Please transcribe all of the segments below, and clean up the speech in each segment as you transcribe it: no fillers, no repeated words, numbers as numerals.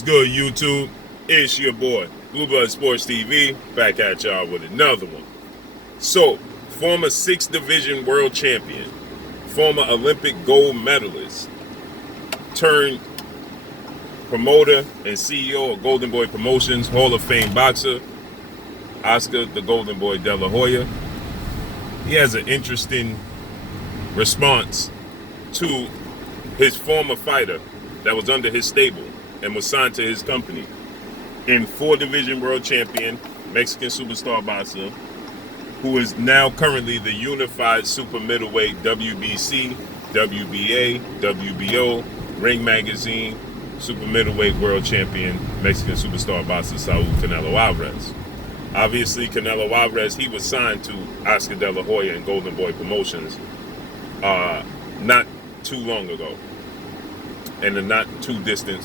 What's good, YouTube? It's your boy, Blueblood Sports TV, back at y'all with another one. So, former 6th Division World Champion, former Olympic gold medalist, turned promoter and CEO of Golden Boy Promotions, Hall of Fame boxer, Oscar the Golden Boy De La Hoya. He has an interesting response to his former fighter that was under his stable and was signed to his company, in 4-division world champion, Mexican superstar boxer, who is now currently the unified super middleweight WBC, WBA, WBO, Ring Magazine, super middleweight world champion, Mexican superstar boxer Saul Canelo Alvarez. Obviously, Canelo Alvarez, he was signed to Oscar De La Hoya and Golden Boy Promotions not too long ago, in the not too distant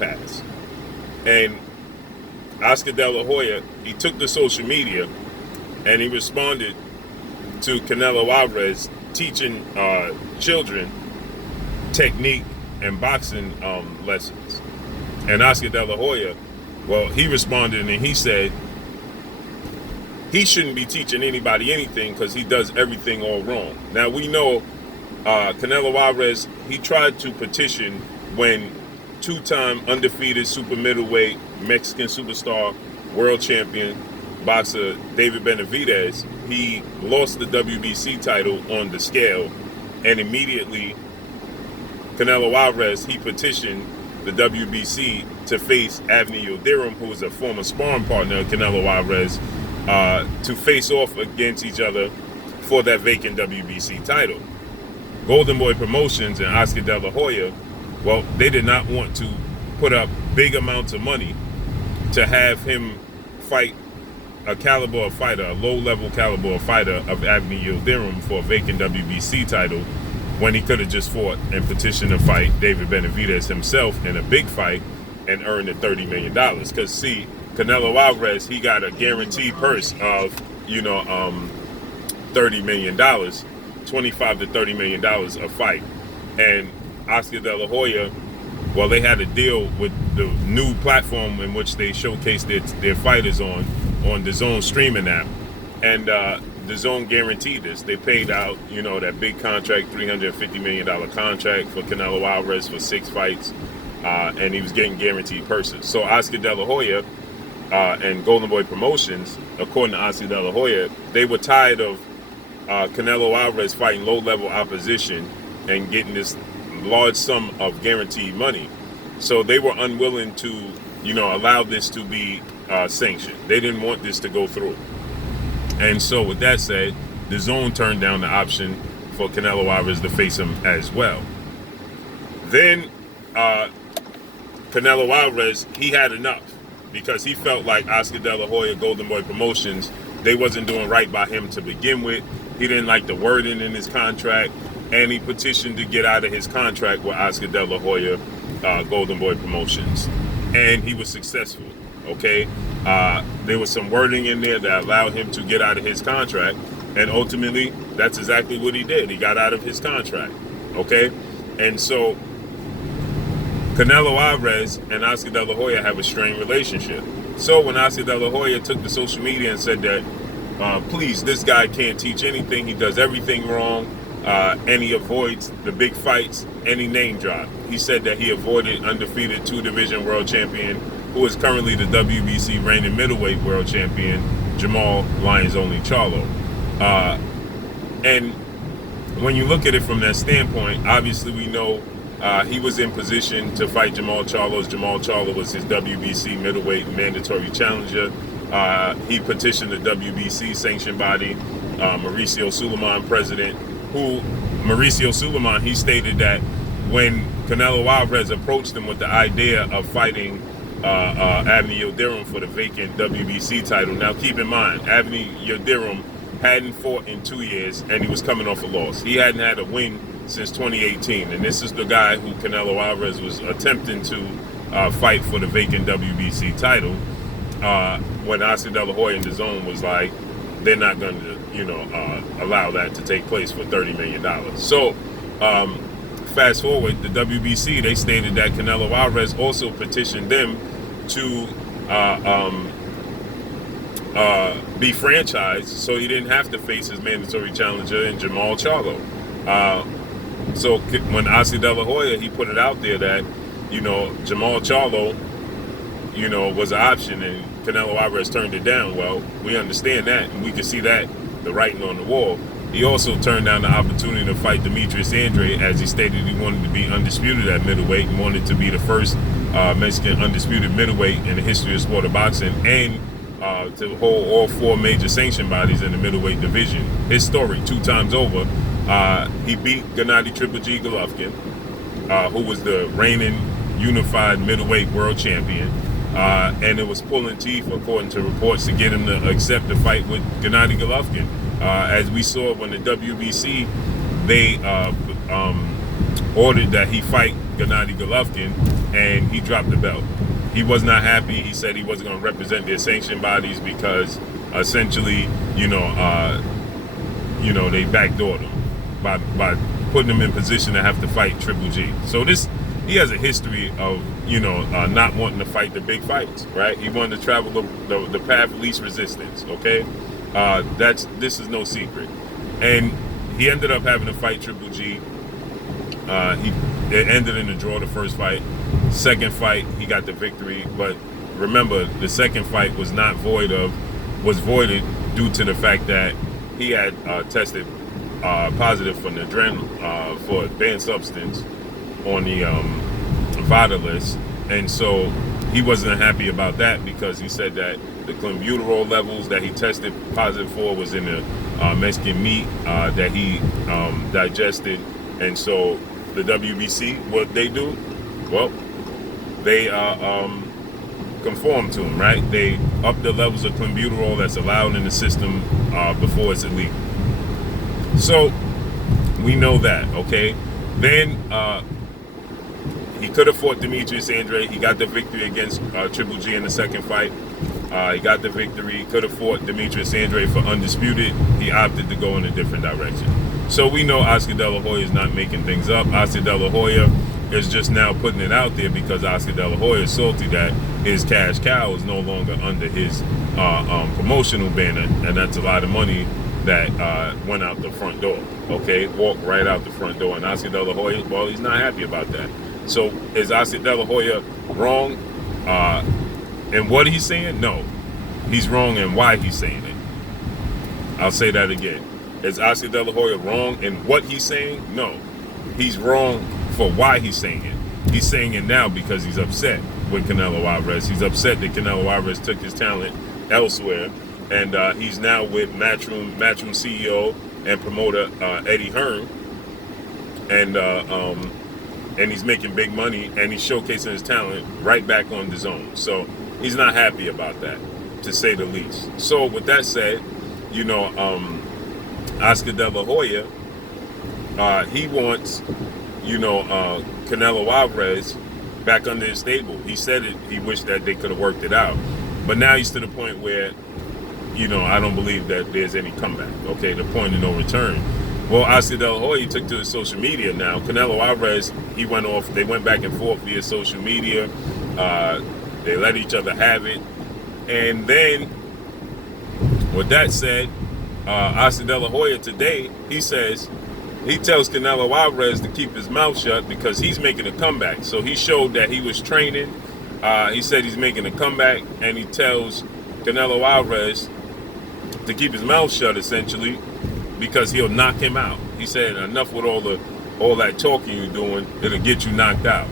past. And Oscar De La Hoya, he took to social media and he responded to Canelo Alvarez teaching children technique and boxing lessons. And Oscar De La Hoya, well, he responded and he said he shouldn't be teaching anybody anything because he does everything all wrong. Now, we know Canelo Alvarez, he tried to petition when two-time undefeated super middleweight Mexican superstar world champion boxer David Benavidez, he lost the WBC title on the scale, and immediately Canelo Alvarez, he petitioned the WBC to face Avni Yildirim, who was a former sparring partner of Canelo Alvarez, to face off against each other for that vacant WBC title. Golden Boy Promotions and Oscar De La Hoya, well, they did not want to put up big amounts of money to have him fight a caliber of fighter, a low-level caliber of fighter of Avni Yildirim for a vacant WBC title, when he could have just fought and petitioned to fight David Benavidez himself in a big fight and earned the $30 million. Because, see, Canelo Alvarez, he got a guaranteed purse of, $30 million, $25 to $30 million a fight. And Oscar De La Hoya, well, they had a deal with the new platform in which they showcased their fighters on the DAZN streaming app. And DAZN guaranteed this. They paid out, that big contract, $350 million contract for Canelo Alvarez for 6 fights. And he was getting guaranteed purses. So Oscar De La Hoya and Golden Boy Promotions, according to Oscar De La Hoya, they were tired of Canelo Alvarez fighting low-level opposition and getting this large sum of guaranteed money. So they were unwilling to, allow this to be sanctioned. They didn't want this to go through. And so with that said, the DAZN turned down the option for Canelo Alvarez to face him as well. Then Canelo Alvarez, he had enough because he felt like Oscar De La Hoya, Golden Boy Promotions, they wasn't doing right by him to begin with. He didn't like the wording in his contract, and he petitioned to get out of his contract with Oscar De La Hoya, Golden Boy Promotions. And he was successful, okay? There was some wording in there that allowed him to get out of his contract, and ultimately, that's exactly what he did. He got out of his contract, okay? And so, Canelo Alvarez and Oscar De La Hoya have a strained relationship. So when Oscar De La Hoya took to social media and said that, please, this guy can't teach anything, he does everything wrong, and he avoids the big fights, and he name dropped. He said that he avoided undefeated 2-division world champion, who is currently the WBC reigning middleweight world champion, Jamal Lions Only Charlo. And when you look at it from that standpoint, obviously we know he was in position to fight Jamal Charlo. Jamal Charlo was his WBC middleweight mandatory challenger. He petitioned the WBC sanction body, Mauricio Suleiman, president, who Mauricio Suleiman, he stated that when Canelo Alvarez approached him with the idea of fighting Avni Yildirim for the vacant WBC title. Now keep in mind, Avni Yildirim hadn't fought in 2 years and he was coming off a loss. He hadn't had a win since 2018, and this is the guy who Canelo Alvarez was attempting to fight for the vacant WBC title. When Oscar De La Hoya in the DAZN was like, they're not going to, allow that to take place for $30 million. So fast forward, the WBC, they stated that Canelo Alvarez also petitioned them to be franchised, so he didn't have to face his mandatory challenger in Jamal Charlo. So when Oscar De La Hoya, he put it out there that, Jamal Charlo, was an option, and Canelo Alvarez turned it down. Well, we understand that, and we can see that, the writing on the wall. He also turned down the opportunity to fight Demetrius Andrade, as he stated he wanted to be undisputed at middleweight and wanted to be the first Mexican undisputed middleweight in the history of sport of boxing, and to hold all 4 major sanction bodies in the middleweight division. His story, 2 times over. He beat Gennady Triple G Golovkin, who was the reigning unified middleweight world champion. And it was pulling teeth, according to reports, to get him to accept the fight with Gennady Golovkin. As we saw when the WBC, they ordered that he fight Gennady Golovkin, and he dropped the belt. He was not happy. He said he wasn't going to represent their sanction bodies because essentially, they backdoored him by putting him in position to have to fight Triple G. So he has a history of, not wanting to fight the big fights, right? He wanted to travel the path of least resistance, okay? This is no secret. And he ended up having to fight Triple G. It ended in a draw the first fight. Second fight, he got the victory. But remember, the second fight was voided due to the fact that he had tested positive for Nadren for a banned substance on the VIDALIST, and so he wasn't happy about that because he said that the clenbuterol levels that he tested positive for was in the Mexican meat that he digested. And so the WBC, what they do? Well, they conform to him, right? They up the levels of clenbuterol that's allowed in the system before it's illegal. So we know that, okay? Then he could have fought Demetrius Andrade. He got the victory against Triple G in the second fight. He got the victory. He could have fought Demetrius Andrade for undisputed. He opted to go in a different direction. So we know Oscar De La Hoya is not making things up. Oscar De La Hoya is just now putting it out there because Oscar De La Hoya is salty that his cash cow is no longer under his promotional banner, and that's a lot of money that went out the front door. Okay, walked right out the front door, and Oscar De La Hoya, well, he's not happy about that. So is Oscar De La Hoya wrong in what he's saying? No, he's wrong in why he's saying it. I'll say that again. Is Oscar De La Hoya wrong in what he's saying? No, he's wrong for why he's saying it. He's saying it now because he's upset with Canelo Alvarez. He's upset that Canelo Alvarez took his talent elsewhere, and he's now with Matchroom CEO and promoter Eddie Hearn, and he's making big money, and he's showcasing his talent right back on the zone. So he's not happy about that, to say the least. So with that said, Oscar De La Hoya, he wants, Canelo Alvarez back under his stable. He said it. He wished that they could have worked it out. But now he's to the point where, I don't believe that there's any comeback. Okay, the point of no return. Well, Oscar De La Hoya took to his social media now. Canelo Alvarez, he went off. They went back and forth via social media. They let each other have it. And then, with that said, Oscar De La Hoya today, he tells Canelo Alvarez to keep his mouth shut because he's making a comeback. So he showed that he was training. He said he's making a comeback, and he tells Canelo Alvarez to keep his mouth shut, essentially, because he'll knock him out. He said, enough with all that talking you're doing, it'll get you knocked out.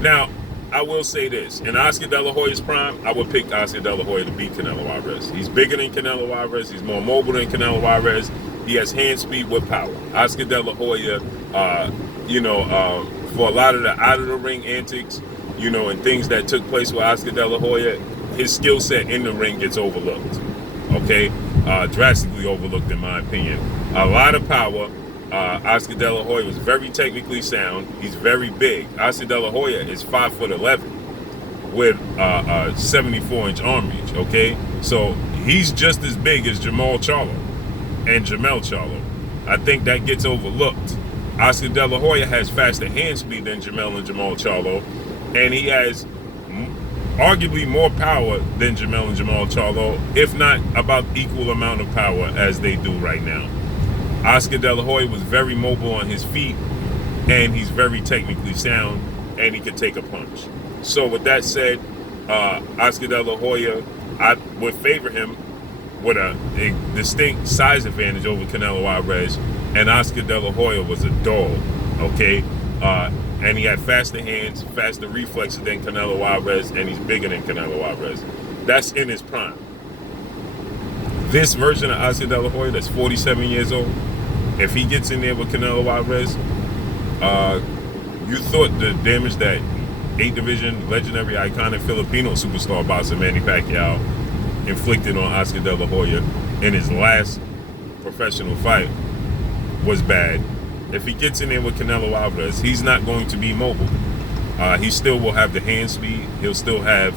Now, I will say this. In Oscar De La Hoya's prime, I would pick Oscar De La Hoya to beat Canelo Alvarez. He's bigger than Canelo Alvarez. He's more mobile than Canelo Alvarez. He has hand speed with power. Oscar De La Hoya, for a lot of the out-of-the-ring antics, and things that took place with Oscar De La Hoya, his skill set in the ring gets overlooked. Okay? Drastically overlooked, in my opinion. A lot of power. Oscar De La Hoya was very technically sound. He's very big. Oscar De La Hoya is 5'11" with a 74-inch arm reach. Okay, so he's just as big as Jamal Charlo and Jamel Charlo. I think that gets overlooked Oscar De La Hoya has faster hand speed than Jermell and Jermall Charlo, and he has arguably more power than Jermell and Jermall Charlo, if not about equal amount of power as they do right now. Oscar De La Hoya was very mobile on his feet, and he's very technically sound, and he could take a punch. So with that said, Oscar De La Hoya, I would favor him with a distinct size advantage over Canelo Alvarez, and Oscar De La Hoya was a dog, okay? And he had faster hands, faster reflexes than Canelo Alvarez, and he's bigger than Canelo Alvarez. That's in his prime. This version of Oscar De La Hoya that's 47 years old, if he gets in there with Canelo Alvarez, you thought the damage that 8-division legendary iconic Filipino superstar boxer Manny Pacquiao inflicted on Oscar De La Hoya in his last professional fight was bad. If he gets in there with Canelo Alvarez, he's not going to be mobile. He still will have the hand speed. He'll still have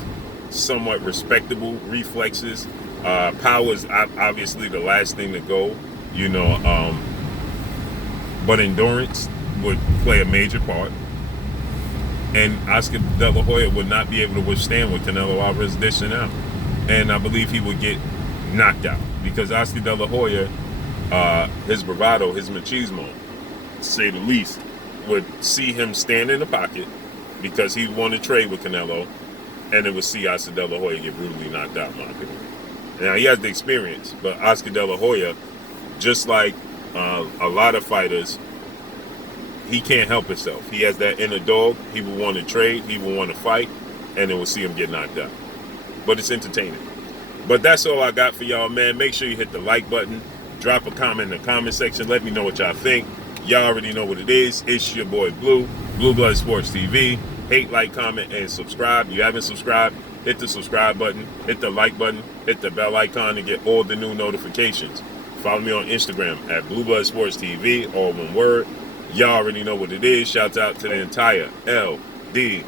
somewhat respectable reflexes. Power is obviously the last thing to go, but endurance would play a major part. And Oscar De La Hoya would not be able to withstand what Canelo Alvarez dishing out. And I believe he would get knocked out because Oscar De La Hoya, his bravado, his machismo, to say the least, would see him stand in the pocket because he want to trade with Canelo, and it would see Oscar De La Hoya get brutally knocked out, in my opinion. Now, he has the experience, but Oscar De La Hoya, just like a lot of fighters, he can't help himself. He has that inner dog. He will want to trade. He will want to fight, and it will see him get knocked out. But it's entertaining. But that's all I got for y'all, man. Make sure you hit the like button. Drop a comment in the comment section. Let me know what y'all think. Y'all already know what it is. It's your boy Blue Blood Sports TV. Hate, like, comment, and subscribe. You haven't subscribed, hit the subscribe button, hit the like button, hit the bell icon to get all the new notifications. Follow me on Instagram at Blue Blood Sports TV, all one word. Y'all already know what it is. Shouts out to the entire LDBC.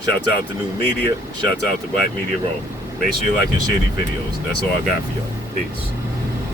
Shouts out to New Media. Shouts out to Black Media Row. Make sure you like and share these videos. That's all I got for y'all. Peace.